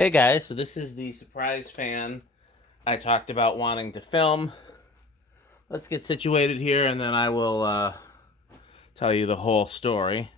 Hey guys, so this is the surprise fan I talked about wanting to film. Let's get situated here and then I will tell you the whole story.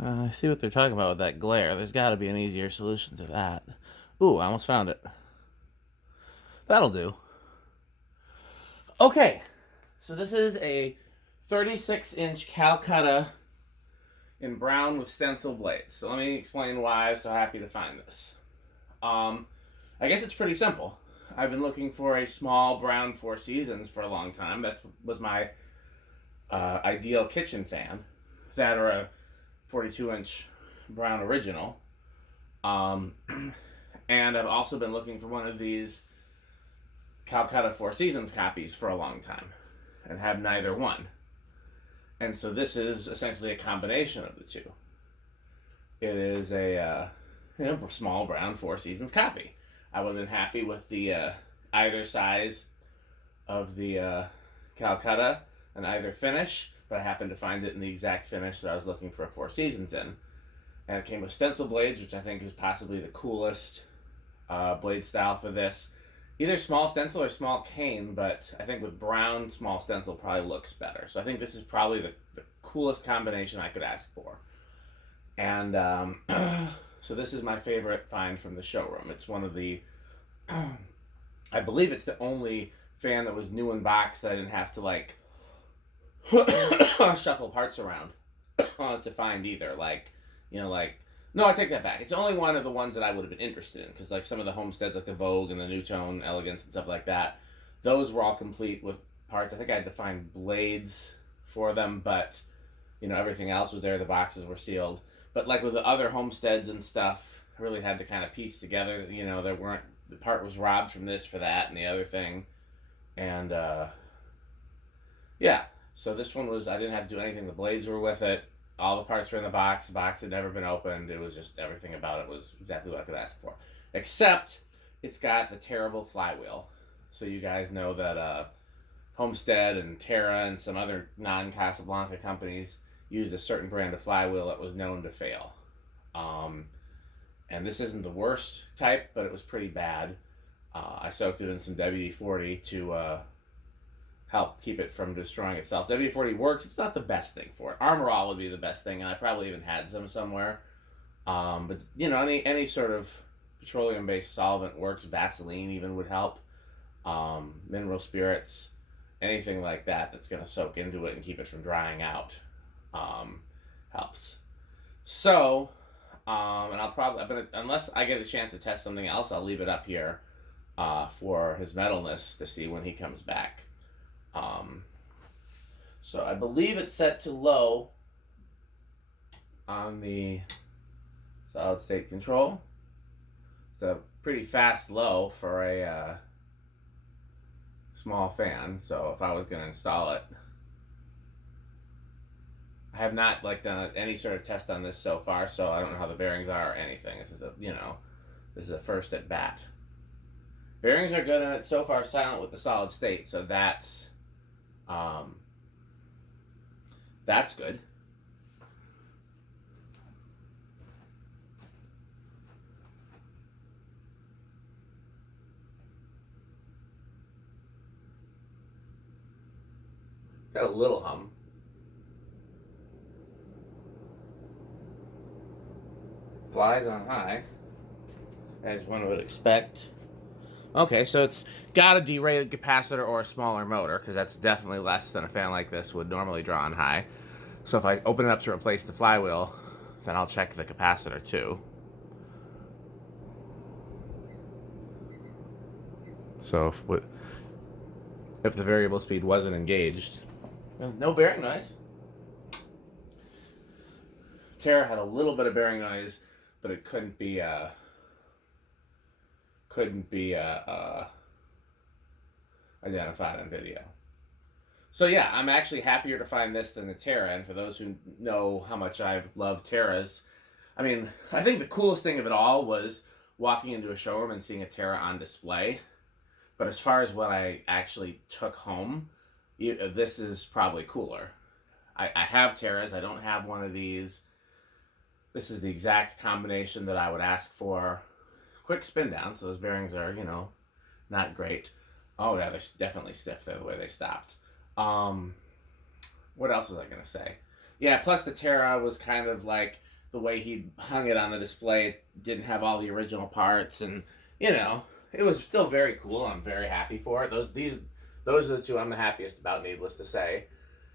I see what they're talking about with that glare. There's got to be an easier solution to that. Ooh, I almost found it. That'll do. Okay, so this is a 36-inch Calcutta in brown with stencil blades. So let me explain why I'm so happy to find this. I guess it's pretty simple. I've been looking for a small brown Four Seasons for a long time. That was my ideal kitchen fan. That or a 42-inch brown original. And I've also been looking for one of these Calcutta Four Seasons copies for a long time and have neither one. And so this is essentially a combination of the two. It is a small brown Four Seasons copy. I would have been happy with the either size of the Calcutta and either finish, but I happened to find it in the exact finish that I was looking for a Four Seasons in. And it came with stencil blades, which I think is possibly the coolest blade style for this. Either small stencil or small cane, but I think with brown, small stencil probably looks better. So I think this is probably the coolest combination I could ask for. And so this is my favorite find from the showroom. It's one of the, I believe it's the only fan that was new in box that I didn't have to like shuffle parts around to find either. No, I take that back. It's only one of the ones that I would have been interested in because like some of the homesteads like the Vogue and the New Tone Elegance and stuff like that, those were all complete with parts. I think I had to find blades for them, but everything else was there. The boxes were sealed. But like with the other homesteads and stuff, I really had to kind of piece together. The part was robbed from this for that and the other thing. And yeah, so this one was, I didn't have to do anything. The blades were with it. All the parts were in the box. The box had never been opened. It was just everything about it was exactly what I could ask for. Except it's got the terrible flywheel. So you guys know that Homestead and Terra and some other non-Casablanca companies used a certain brand of flywheel that was known to fail. And this isn't the worst type, but it was pretty bad. I soaked it in some WD-40 to help keep it from destroying itself. WD-40 works. It's not the best thing for it. Armor All would be the best thing, and I probably even had some somewhere. But any sort of petroleum-based solvent works. Vaseline even would help. Mineral spirits, anything like that that's going to soak into it and keep it from drying out helps. So, and I'll probably, unless I get a chance to test something else, I'll leave it up here for his metalness to see when he comes back. So I believe it's set to low on the solid state control. It's a pretty fast low for a small fan. So if I was going to install it, I have not done any sort of test on this so far, so I don't know how the bearings are or anything. This is a first at bat. Bearings are good, and it's so far silent with the solid state, so that's good. Got a little hum. Flies on high, as one would expect. Okay, so it's got a derated capacitor or a smaller motor, because that's definitely less than a fan like this would normally draw on high. So if I open it up to replace the flywheel, then I'll check the capacitor too. So if the variable speed wasn't engaged, no bearing noise. Terra had a little bit of bearing noise, but it couldn't be identified on video. So yeah, I'm actually happier to find this than the Terra, and for those who know how much I love Terras, I think the coolest thing of it all was walking into a showroom and seeing a Terra on display. But as far as what I actually took home, this is probably cooler. I have Terras. I don't have one of these. This is the exact combination that I would ask for. Quick spin down, so those bearings are, not great. Oh yeah, they're definitely stiff. They're the way they stopped. What else was I gonna say? Yeah, plus the Terra was kind of like the way he hung it on the display. It didn't have all the original parts, and it was still very cool. I'm very happy for it. Those are the two I'm the happiest about, needless to say.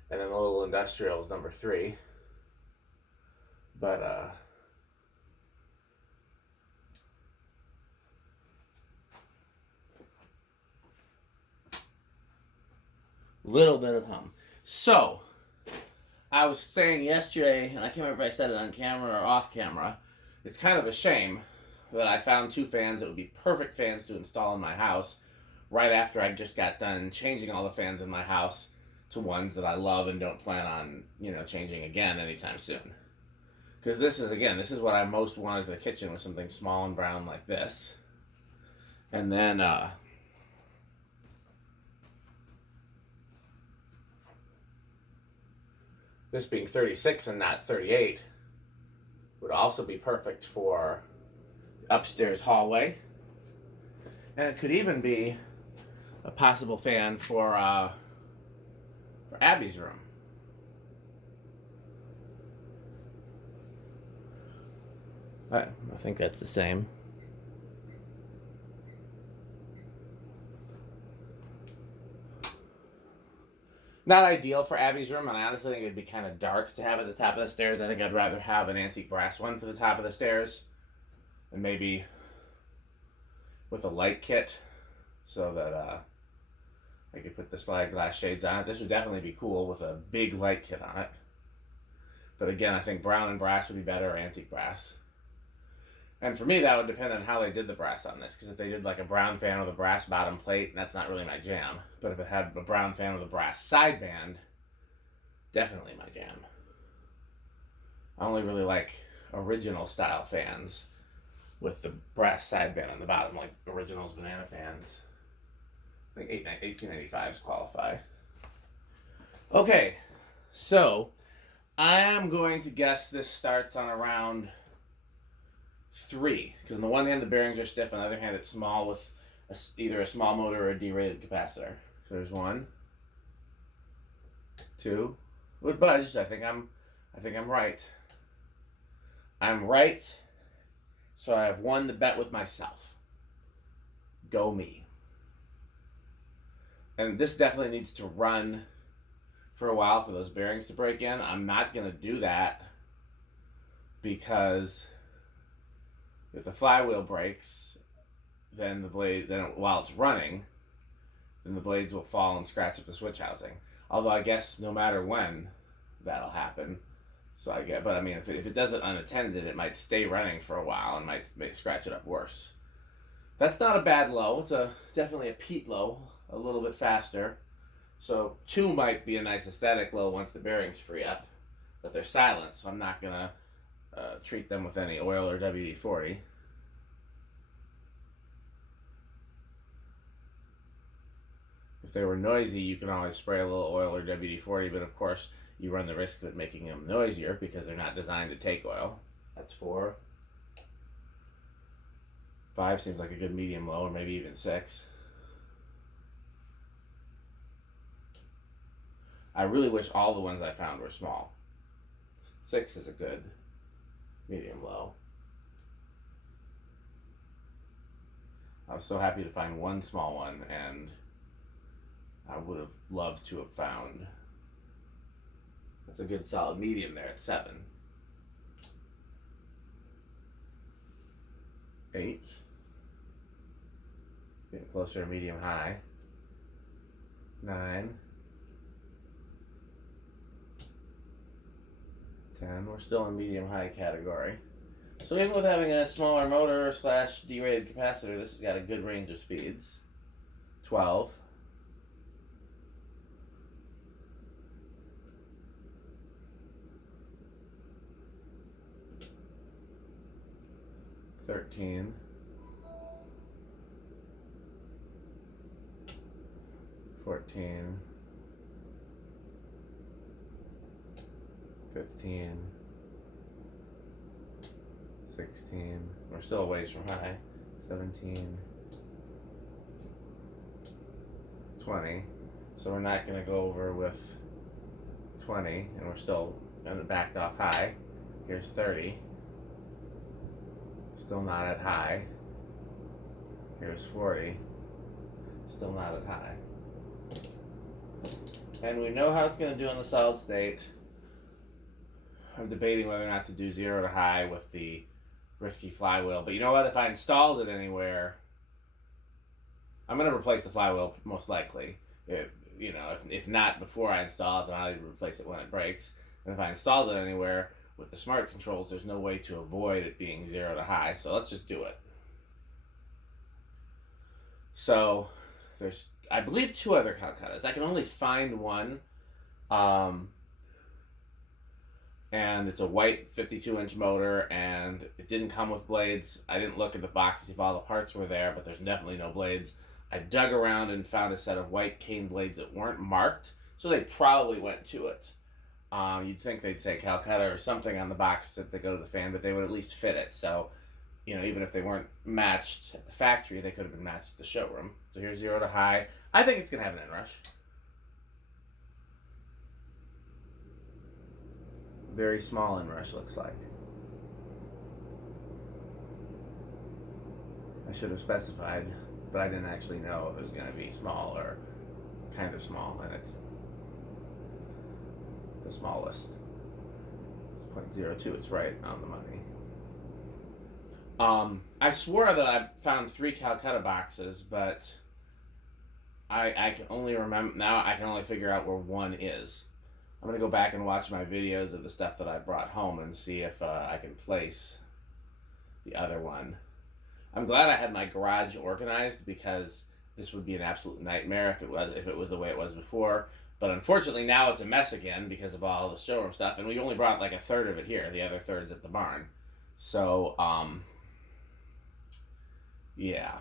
And then the little industrial is number 3. But little bit of hum. So I was saying yesterday, and I can't remember if I said it on camera or off camera, it's kind of a shame that I found 2 fans that would be perfect fans to install in my house right after I just got done changing all the fans in my house to ones that I love and don't plan on, changing again anytime soon. Because this is what I most wanted for the kitchen, was something small and brown like this. And then this being 36 and not 38 would also be perfect for the upstairs hallway. And it could even be a possible fan for Abby's room. I think that's the same. Not ideal for Abby's room, and I honestly think it'd be kind of dark to have at the top of the stairs. I think I'd rather have an antique brass one for the top of the stairs, and maybe with a light kit, so that I could put the slide glass shades on it. This would definitely be cool with a big light kit on it. But again, I think brown and brass would be better, or antique brass. And for me, that would depend on how they did the brass on this. Because if they did like a brown fan with a brass bottom plate, that's not really my jam. But if it had a brown fan with a brass sideband, definitely my jam. I only really like original style fans with the brass sideband on the bottom, like Originals banana fans. I think 1895s qualify. Okay, so I am going to guess this starts on around 3, because on the one hand the bearings are stiff, on the other hand it's small with either a small motor or a derated capacitor. So there's 1, 2. Would budged. I think I'm right. I'm right. So I have won the bet with myself. Go me. And this definitely needs to run for a while for those bearings to break in. I'm not going to do that because if the flywheel breaks, then while it's running, then the blades will fall and scratch up the switch housing. Although I guess no matter when, that'll happen. So but I mean, if it does it unattended, it might stay running for a while and might scratch it up worse. That's not a bad low. It's definitely a peat low, a little bit faster. So 2 might be a nice aesthetic low once the bearings free up, but they're silent, so I'm not gonna treat them with any oil or WD-40. If they were noisy, you can always spray a little oil or WD-40, but of course you run the risk of it making them noisier because they're not designed to take oil. That's 4. 5 seems like a good medium low, or maybe even 6. I really wish all the ones I found were small. 6 is a good medium low. I was so happy to find 1 small one, and I would have loved to have found. That's a good solid medium there at 7. 8. Getting closer to medium high. 9. 10. We're still in medium high category. So even with having a smaller motor / derated capacitor, this has got a good range of speeds. 12. 13. 14. 15, 16, we're still a ways from high, 17, 20, so we're not going to go over with 20, and we're still backed off high. Here's 30, still not at high. Here's 40, still not at high. And we know how it's going to do in the solid state. I'm debating whether or not to do 0 to high with the risky flywheel. But you know what? If I installed it anywhere, I'm going to replace the flywheel most likely. If not before I install it, then I'll replace it when it breaks. And if I installed it anywhere with the smart controls, there's no way to avoid it being 0 to high. So let's just do it. So there's, I believe, 2 other Calcuttas. I can only find one. And it's a white 52-inch motor, and it didn't come with blades. I didn't look at the box to see if all the parts were there, but there's definitely no blades. I dug around and found a set of white cane blades that weren't marked, so they probably went to it. You'd think they'd say Calcutta or something on the box that they go to the fan, but they would at least fit it. So, even if they weren't matched at the factory, they could have been matched at the showroom. So here's 0 to high. I think it's going to have an inrush. Very small inrush, looks like. I should have specified, but I didn't actually know it was going to be small or kind of small, and it's the smallest. It's 0.02, it's right on the money. I swore that I found 3 Calcutta boxes, but I can only remember, now I can only figure out where one is. I'm going to go back and watch my videos of the stuff that I brought home and see if I can place the other one. I'm glad I had my garage organized, because this would be an absolute nightmare if it was the way it was before. But unfortunately now it's a mess again because of all the showroom stuff, and we only brought like a third of it here. The other third's at the barn. So yeah.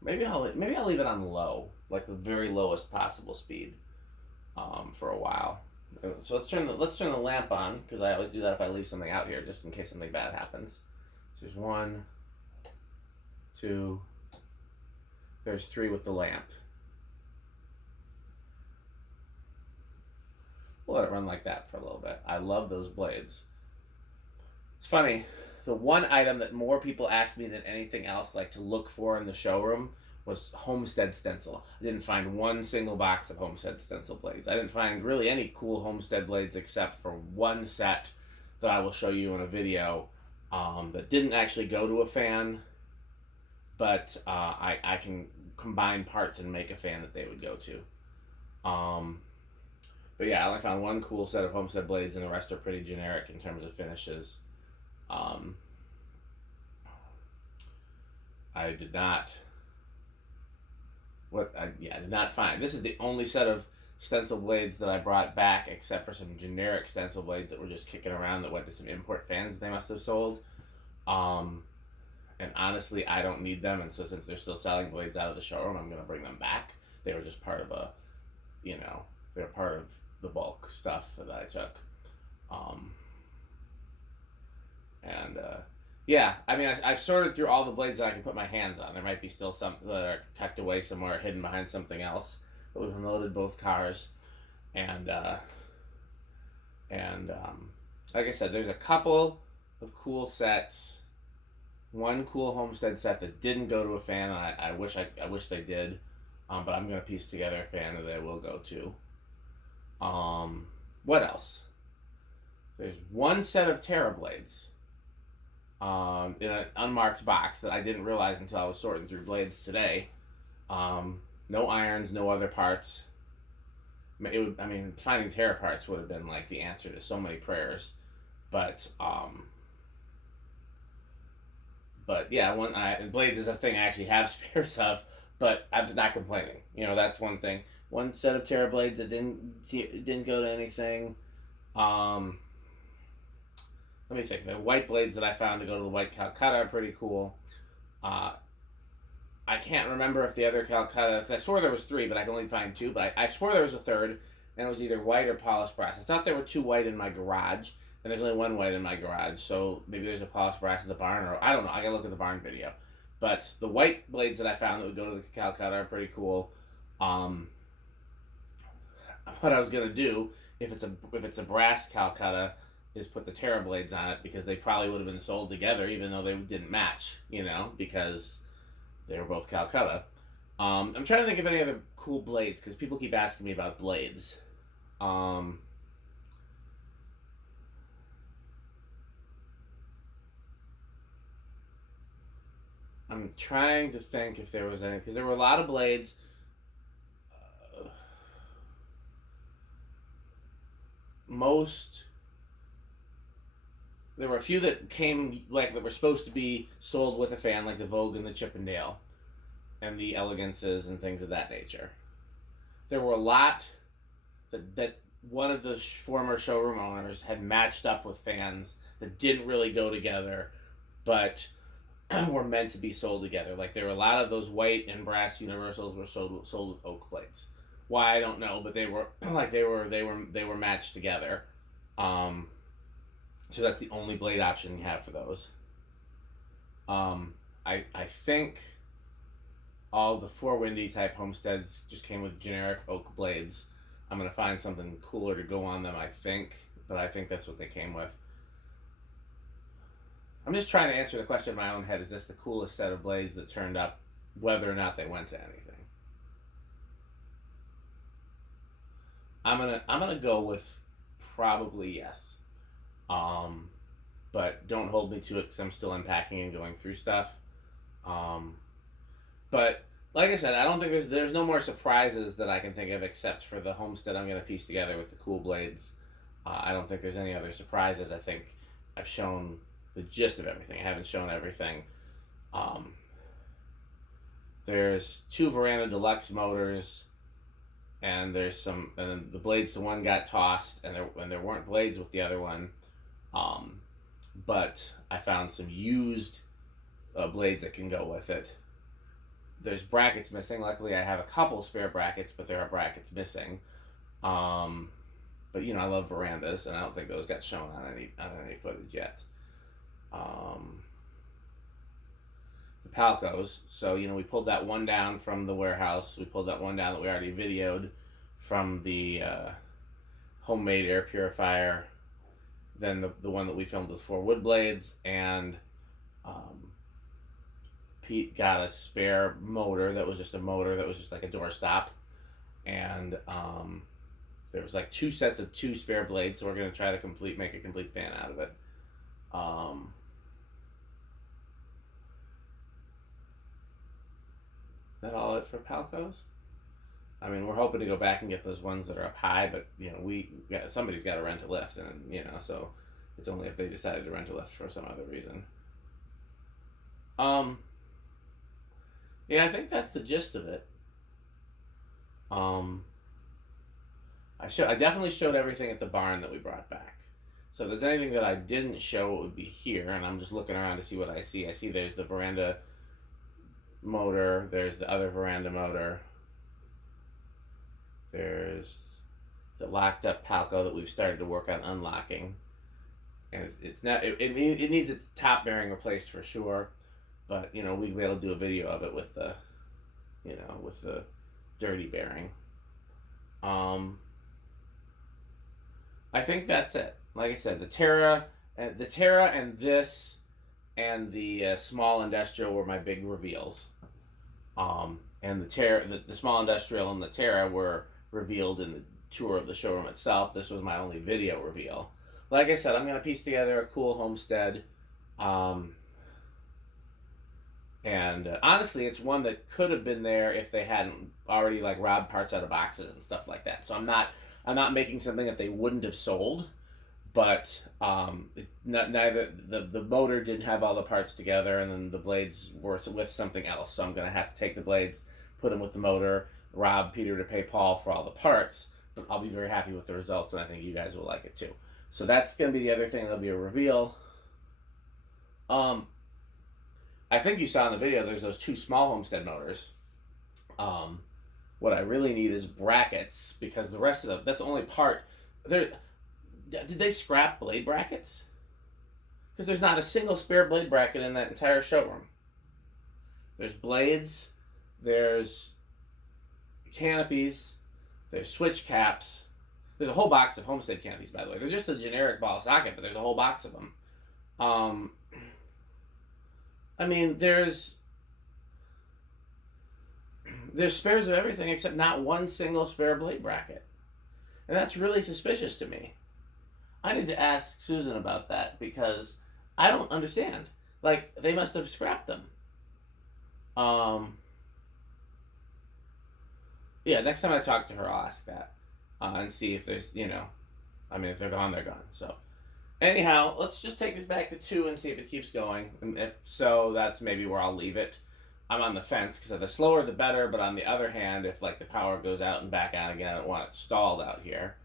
Maybe I'll leave it on low, like the very lowest possible speed, for a while. So let's turn the lamp on, because I always do that if I leave something out here, just in case something bad happens. So there's 1, 2, there's 3 with the lamp. We'll let it run like that for a little bit. I love those blades. It's funny. The one item that more people asked me than anything else, like to look for in the showroom, was Homestead Stencil. I didn't find one single box of Homestead Stencil blades. I didn't find really any cool Homestead blades except for one set that I will show you in a video that didn't actually go to a fan, but I can combine parts and make a fan that they would go to. But yeah, I only found one cool set of Homestead blades, and the rest are pretty generic in terms of finishes. I did not find. This is the only set of stencil blades that I brought back, except for some generic stencil blades that were just kicking around that went to some import fans that they must have sold. And honestly, I don't need them, and so since they're still selling blades out of the showroom, I'm going to bring them back. They were just part of they're part of the bulk stuff that I took. Yeah, I mean, I've sorted through all the blades that I can put my hands on. There might be still some that are tucked away somewhere, hidden behind something else. But we've unloaded both cars, and like I said, there's a couple of cool sets. One cool Homestead set that didn't go to a fan, and I wish they did. But I'm gonna piece together a fan that they will go to. What else? There's one set of Terra blades. In an unmarked box that I didn't realize until I was sorting through blades today. No irons, no other parts. Finding Terra parts would have been like the answer to so many prayers, but yeah, blades is a thing I actually have spares of, but I'm not complaining. That's one thing. One set of Terra blades that didn't go to anything. Let me think. The white blades that I found to go to the white Calcutta are pretty cool. I can't remember if the other Calcutta, because I swore there was 3, but I can only find 2. But I swore there was a third, and it was either white or polished brass. I thought there were two white in my garage, and there's only one white in my garage, so maybe there's a polished brass in the barn, or I don't know. I gotta look at the barn video. But the white blades that I found that would go to the Calcutta are pretty cool. What I was gonna do, if it's a brass Calcutta, is put the Terra blades on it, because they probably would have been sold together even though they didn't match, because they were both Calcutta. I'm trying to think of any other cool blades, because people keep asking me about blades. I'm trying to think if there was any, because there were a lot of blades. There were a few that came, like, that were supposed to be sold with a fan, like the Vogue and the Chippendale and the Elegances and things of that nature. There were a lot that one of the former showroom owners had matched up with fans that didn't really go together, but were meant to be sold together. Like, there were a lot of those white and brass universals were sold with oak blades. Why, I don't know, but they were matched together. So that's the only blade option you have for those. I think all the 4 windy type homesteads just came with generic oak blades. I'm gonna find something cooler to go on them, I think, but I think that's what they came with. I'm just trying to answer the question in my own head: is this the coolest set of blades that turned up, whether or not they went to anything? I'm gonna go with probably yes. But don't hold me to it, because I'm still unpacking and going through stuff. But like I said, I don't think there's no more surprises that I can think of, except for the homestead I'm going to piece together with the cool blades. I don't think there's any other surprises. I think I've shown the gist of everything. I haven't shown everything. There's 2 Veranda Deluxe motors, and there's some, and the blades to one got tossed, and there weren't blades with the other one. But I found some used blades that can go with it. There's brackets missing. Luckily, I have a couple spare brackets, but there are brackets missing. But I love verandas, and I don't think those got shown on any footage yet. The Palcos. So we pulled that one down from the warehouse. We pulled that one down that we already videoed from the homemade air purifier. Then the one that we filmed with 4 wood blades, and Pete got a spare motor that was just like a doorstop, and there was like 2 sets of 2 spare blades, so we're gonna try to make a complete fan out of it. Is that all it for Palcos? I mean, we're hoping to go back and get those ones that are up high, but somebody's got to rent a lift, and so it's only if they decided to rent a lift for some other reason. Yeah, I think that's the gist of it. I definitely showed everything at the barn that we brought back. So if there's anything that I didn't show, it would be here, and I'm just looking around to see what I see. I see there's the veranda motor, there's the other veranda motor. There's the locked up Palco that we've started to work on unlocking, and it's not. It needs its top bearing replaced for sure, but we'll be able to do a video of it with the, with the dirty bearing. I think that's it. Like I said, the Terra and this and the small industrial were my big reveals. And the small industrial and the Terra were revealed in the tour of the showroom itself. This was my only video reveal. Like I said, I'm going to piece together a cool homestead. And honestly, it's one that could have been there if they hadn't already robbed parts out of boxes and stuff like that. So I'm not making something that they wouldn't have sold, but neither the motor didn't have all the parts together, and then the blades were with something else. So I'm going to have to take the blades, put them with the motor, rob Peter to pay Paul for all the parts, but I'll be very happy with the results, and I think you guys will like it too. So that's going to be the other thing. There'll be a reveal. I think you saw in the video there's those 2 small homestead motors. What I really need is brackets, because the rest of them, that's the only part. There, did they scrap blade brackets? Because there's not a single spare blade bracket in that entire showroom. There's blades, there's canopies, there's switch caps. There's a whole box of Homestead canopies, by the way. They're just a generic ball socket, but there's a whole box of them. I mean, there's spares of everything except not one single spare blade bracket. And that's really suspicious to me. I need to ask Susan about that, because I don't understand. Like, they must have scrapped them. Yeah, next time I talk to her, I'll ask that. And see if there's, I mean, if they're gone, they're gone. So, anyhow, let's just take this back to 2 and see if it keeps going. And if so, that's maybe where I'll leave it. I'm on the fence, because the slower the better, but on the other hand, if like the power goes out and back on again, I don't want it stalled out here.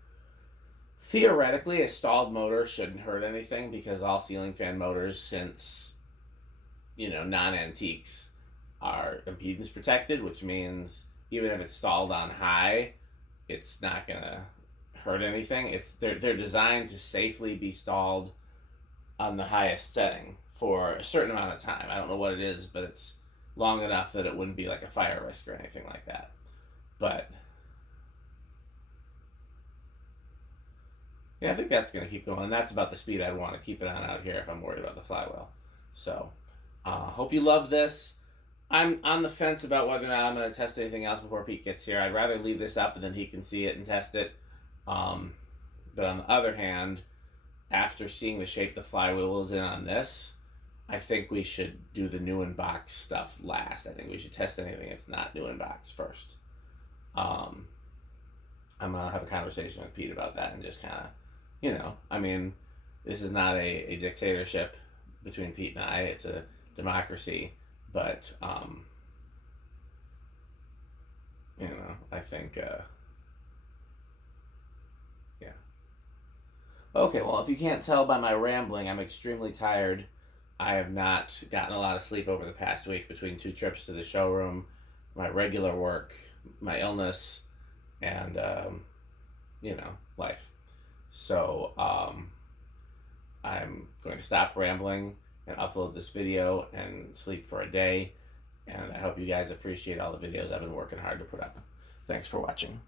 Theoretically, a stalled motor shouldn't hurt anything, because all ceiling fan motors, since, non-antiques, are impedance protected, which means even if it's stalled on high, it's not gonna hurt anything. They're designed to safely be stalled on the highest setting for a certain amount of time. I don't know what it is, but it's long enough that it wouldn't be like a fire risk or anything like that. But yeah, I think that's going to keep going. That's about the speed I'd want to keep it on out here if I'm worried about the flywheel. So, hope you love this. I'm on the fence about whether or not I'm going to test anything else before Pete gets here. I'd rather leave this up and then he can see it and test it. But on the other hand, after seeing the shape the flywheel is in on this, I think we should do the new in box stuff last. I think we should test anything that's not new in box first. I'm going to have a conversation with Pete about that and just kind of, I mean, this is not a dictatorship between Pete and I. It's a democracy. But, I think, yeah. Okay, well, if you can't tell by my rambling, I'm extremely tired. I have not gotten a lot of sleep over the past week between 2 trips to the showroom, my regular work, my illness, and, life. So, I'm going to stop rambling and upload this video and sleep for a day. And I hope you guys appreciate all the videos I've been working hard to put up. Thanks for watching.